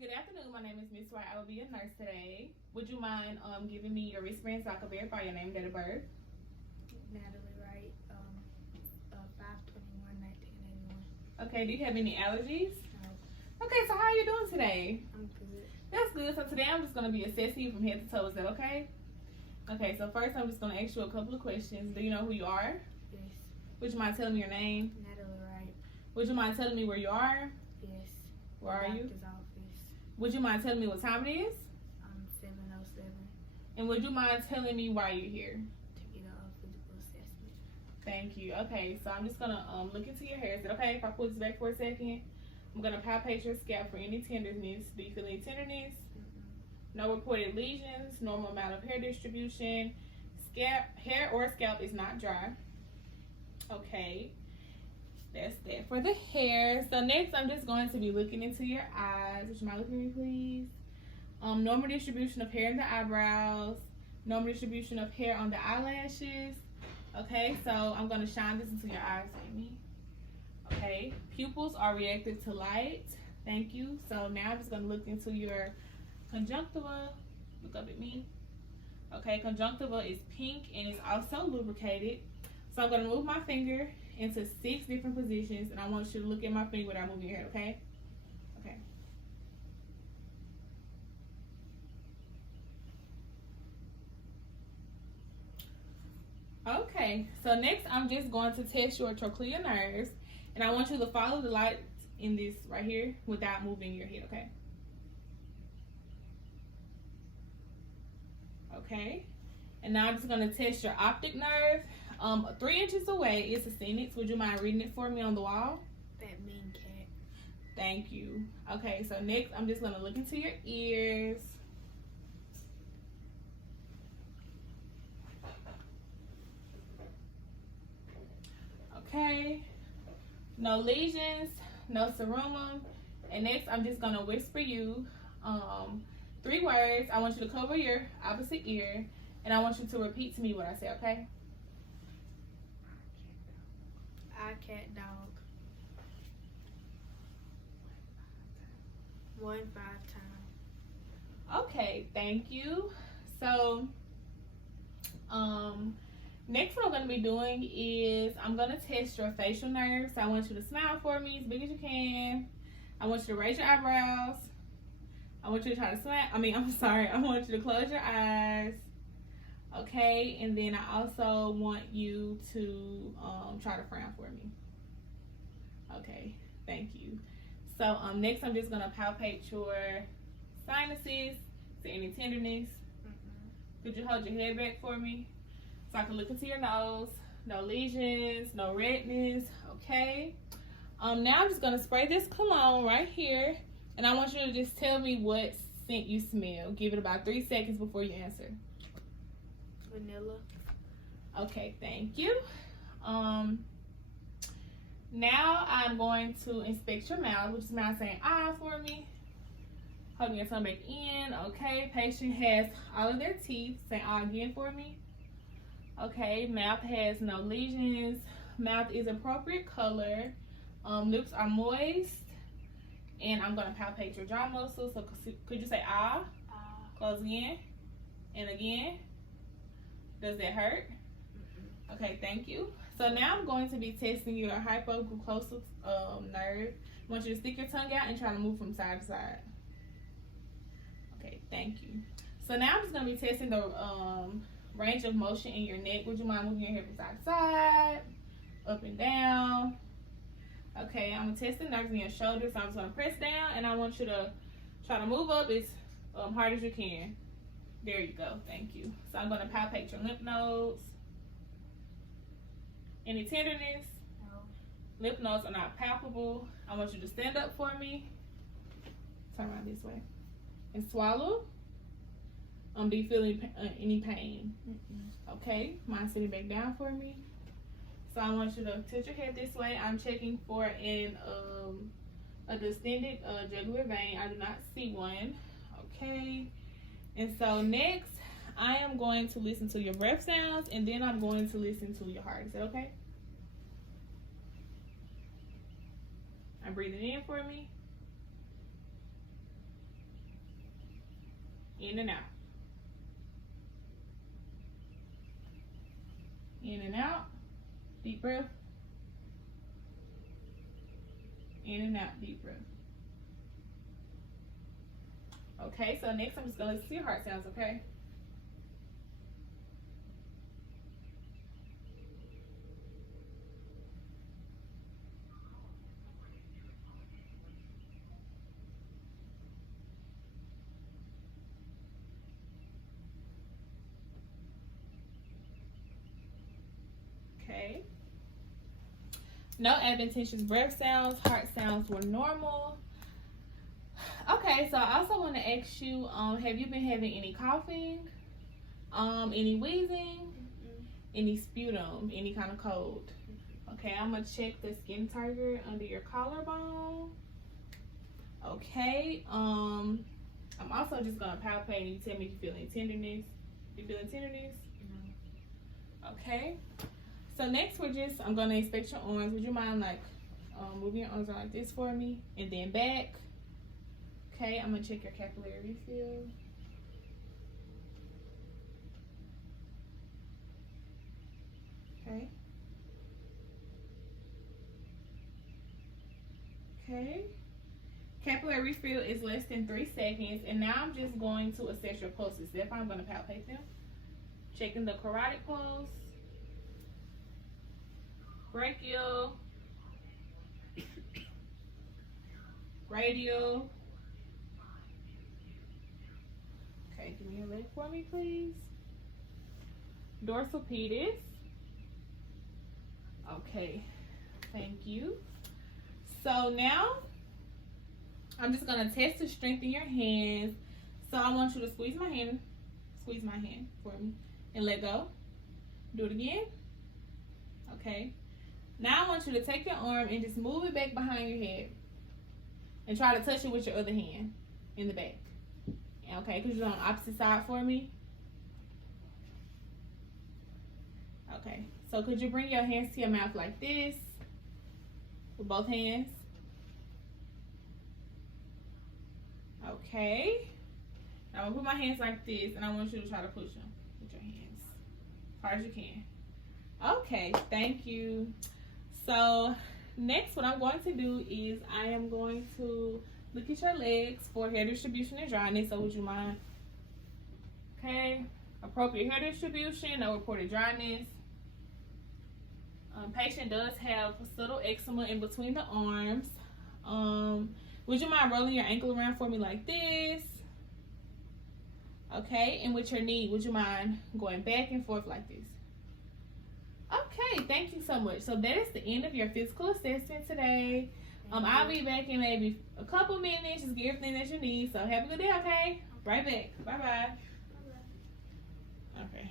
Good afternoon. My name is Miss Wright. I will be a nurse today. Would you mind giving me your wristband so I can verify your name and date of birth? Natalie Wright, 5/21/1981. Okay. Do you have any allergies? No, Okay. So how are you doing today? I'm good. That's good. So today I'm just going to be assessing you from head to toe. Is that okay? Okay. So first I'm just going to ask you a couple of questions. Do you know who you are? Yes. Would you mind telling me your name? Natalie Wright. Would you mind telling me where you are? Yes. Where are you? Doctor's office. Would you mind telling me what time it is? 7:07 And would you mind telling me why you're here? to get a physical assessment. Thank you. Okay, so I'm just gonna look into your hair. Is it okay if I pull this back for a second? I'm gonna palpate your scalp for any tenderness. Do you feel any tenderness? No reported lesions. Normal amount of hair distribution. Hair or scalp is not dry. Okay, that's that for the hair. So next, I'm just going to be looking into your eyes. Would you mind looking at me, please? Normal distribution of hair in the eyebrows. Normal distribution of hair on the eyelashes. Okay, so I'm going to shine this into your eyes, Amy. Okay, pupils are reactive to light. Thank you. So now I'm just going to look into your conjunctiva. Look up at me. Okay, conjunctiva is pink and it's also lubricated. So I'm going to move my finger into 6 different positions, and I want you to look at my finger without moving your head, okay? Okay. Okay, so next I'm just going to test your trochlear nerves, and I want you to follow the light in this right here without moving your head, okay? Okay, and now I'm just going to test your optic nerve. 3 inches away is a sentence. Would you mind reading it for me on the wall? That mean cat. Thank you. Okay, so next I'm just going to look into your ears. Okay, no lesions, no cerumen. And next I'm just going to whisper you 3 words. I want you to cover your opposite ear, and I want you to repeat to me what I say, okay? I cat dog. 1 5 time. Okay, thank you. So, next what I'm going to be doing is I'm going to test your facial nerves. So I want you to smile for me as big as you can. I want you to raise your eyebrows. I want you to try to smile. I want you to close your eyes. Okay, and then I also want you to try to frown for me. Okay, thank you. So next I'm just going to palpate your sinuses. Is there any tenderness? Could you hold your head back for me so I can look into your nose? No lesions, no redness. Okay. Now I'm just going to spray this cologne right here, and I want you to just tell me what scent you smell. Give it about 3 seconds before you answer. Vanilla. Okay, thank you. Now I'm going to inspect your mouth, which is mouth saying ah for me. Holding your tongue back in. Okay, patient has all of their teeth. Say ah again for me. Okay, mouth has no lesions. Mouth is appropriate color. Lips are moist. And I'm going to palpate your jaw muscles. So could you say ah? Close again. And again. Does that hurt? Okay, thank you. So now I'm going to be testing your hypoglucosal nerve. I want you to stick your tongue out and try to move from side to side. Okay, thank you. So now I'm just going to be testing the range of motion in your neck. Would you mind moving your head from side to side, up and down? Okay, I'm going to test the nerves in your shoulders. So I'm just going to press down, and I want you to try to move up as hard as you can. There you go. Thank you. So I'm going to palpate your lymph nodes. Any tenderness? No. Lymph nodes are not palpable. I want you to stand up for me. Turn around this way. And swallow. Do you feel any pain? Okay. Mind sitting back down for me. So I want you to tilt your head this way. I'm checking for a distended jugular vein. I do not see one. Okay. And so next, I am going to listen to your breath sounds, and then I'm going to listen to your heart. Is that okay? I'm breathing in for me. In and out. In and out. Deep breath. In and out. Deep breath. Okay, so next I'm just going to listen to your heart sounds, okay? Okay. No adventitious breath sounds. Heart sounds were normal. Okay, so I also want to ask you, have you been having any coughing, any wheezing, any sputum, any kind of cold? Okay, I'm gonna check the skin target under your collarbone. Okay, I'm also just gonna palpate and you tell me if you feel any tenderness. You feeling tenderness? No. Okay. So next I'm gonna inspect your arms. Would you mind like moving your arms around like this for me and then back? Okay, I'm gonna check your capillary field. Okay. Okay. Capillary field is less than 3 seconds, and now I'm just going to assess your pulses. Therefore, I'm gonna palpate them. Checking the carotid pulse, brachial, radial. Okay, give me your leg for me, please. Dorsal pedis. Okay, thank you. So now, I'm just gonna test to strengthen your hands. So I want you to squeeze my hand for me, and let go. Do it again. Okay. Now I want you to take your arm and just move it back behind your head, and try to touch it with your other hand in the back. Okay, because you're on the opposite side for me. Okay, so could you bring your hands to your mouth like this with both hands? Okay. Now I'm gonna put my hands like this, and I want you to try to push them with your hands as hard as you can. Okay, thank you. So next, what I'm going to do is I am going to look at your legs for hair distribution and dryness. So would you mind? Okay, appropriate hair distribution, no reported dryness. Patient does have subtle eczema in between the arms. Would you mind rolling your ankle around for me like this? Okay, and with your knee, would you mind going back and forth like this? Okay, thank you so much. So that is the end of your physical assessment today. I'll be back in maybe a couple minutes, just get everything that you need. So have a good day, okay? Right back. Bye-bye. Bye-bye. Okay.